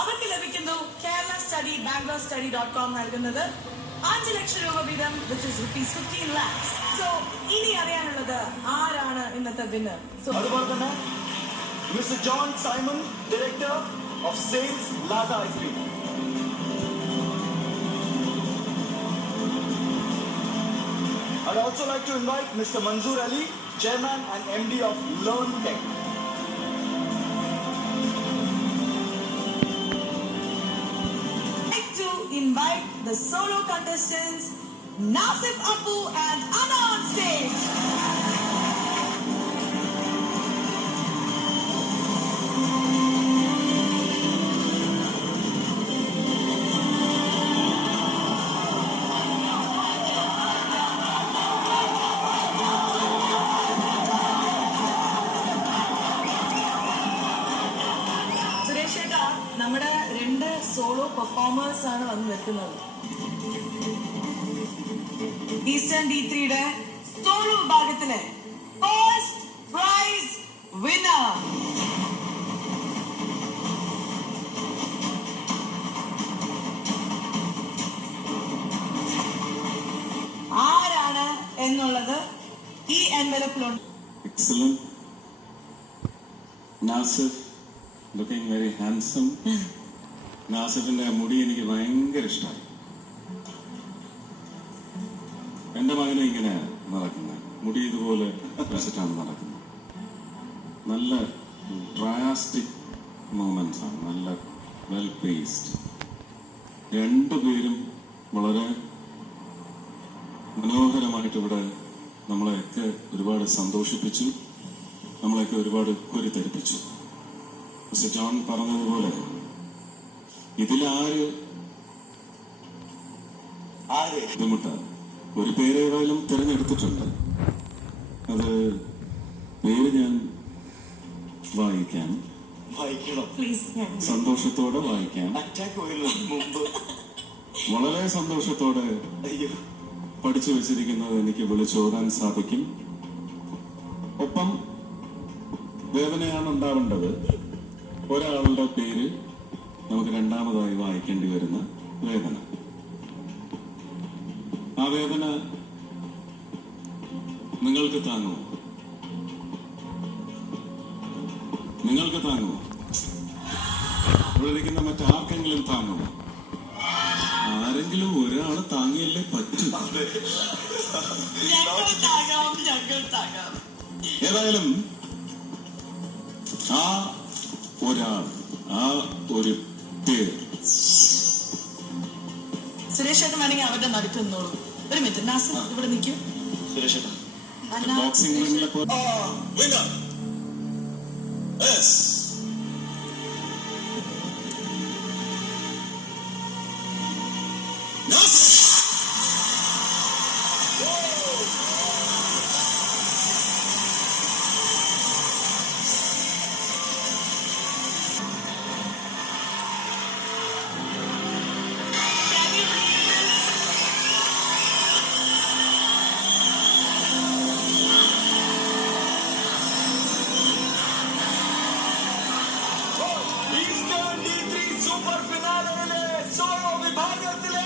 അവർക്ക് ലഭിക്കുന്നു Kerala study Bangalore study.com നൽകുന്നത് 5 ലക്ഷം രൂപ വീതം, which is rupees 15 lakhs. So ഇനി അറിയാനുള്ളത് ആരാണ് ഇന്നത്തെ വിന്നർ. അതുപോലെ തന്നെ Mr. John Simon, Director of Sales, Laza Ice Cream. I'd also like to invite Mr. Manzoor Ali, Chairman and MD of Learn Tech. I'd like to invite the solo contestants Nasif Appu and Anna on stage. നമ്മുടെ 2 solo performers ആണ് വന്ന് നിൽക്കുന്നത്. Eastern D3യുടെ solo വിഭാഗത്തിലെ first prize winner ആരാണ് എന്നുള്ളത് ഈ എൻവലപ്പിലുണ്ട്. Excellent. Nasif looking very handsome. നാസിഫിന്റെ മുടി എനിക്ക് ഭയങ്കര ഇഷ്ടമായി. എന്റെ മകനെ ഇങ്ങനെ നടക്കുന്നത്, മുടി ഇതുപോലെ വെച്ചിട്ടാണ് നടക്കുന്നത്. നല്ല ഡ്രാസ്റ്റിക് മൂവ്മെന്റ്സ് ആണ്, നല്ല വെൽ പേസ്ഡ്. രണ്ടുപേരും വളരെ മനോഹരമായിട്ട് ഇവിടെ നമ്മളെയൊക്കെ ഒരുപാട് സന്തോഷിപ്പിച്ചു, നമ്മളെയൊക്കെ ഒരുപാട് കൊരിത്തെരിപ്പിച്ചു. മിസ്റ്റർ ജോൺ പറഞ്ഞതുപോലെ ഇതിലാര് ബുദ്ധിമുട്ടാണ്. ഒരു പേര് ഏതായാലും തിരഞ്ഞെടുത്തിട്ടുണ്ട്. അത് പേര് ഞാൻ വായിക്കണം, സന്തോഷത്തോടെ വായിക്കാം. വളരെ സന്തോഷത്തോടെ പഠിച്ചു വെച്ചിരിക്കുന്നത് എനിക്ക് വിളിച്ചോടാൻ സാധിക്കും. ഒപ്പം വേദനയാണ് ഉണ്ടാവേണ്ടത്. ഒരാളുടെ പേര് നമുക്ക് രണ്ടാമതായി വായിക്കേണ്ടി വരുന്ന വേദന. ആ വേദന നിങ്ങൾക്ക് താങ്ങുമോ? നിങ്ങൾക്ക് താങ്ങുമോ? ഇവിടെ ഇരിക്കുന്ന മറ്റാർക്കെങ്കിലും താങ്ങുമോ? ആരെങ്കിലും ഒരാള് താങ്ങിയല്ലേ പറ്റൂ. ഏതായാലും ആ ഒരാൾ, ആ ഒരു പേര് സുരേഷ് ഏട്ടൻ വേണമെങ്കിൽ അവരുടെ നടുക്ക് നിന്നോളൂ. ഒരു മിനിറ്റ്, നാസിർ ഇവിടെ നിൽക്കും. സുരേഷ് ബോക്സിംഗ് റിംഗിലെ സൂപ്പർ ഫിനാലയിലെ സോളോ വിഭാഗത്തിലെ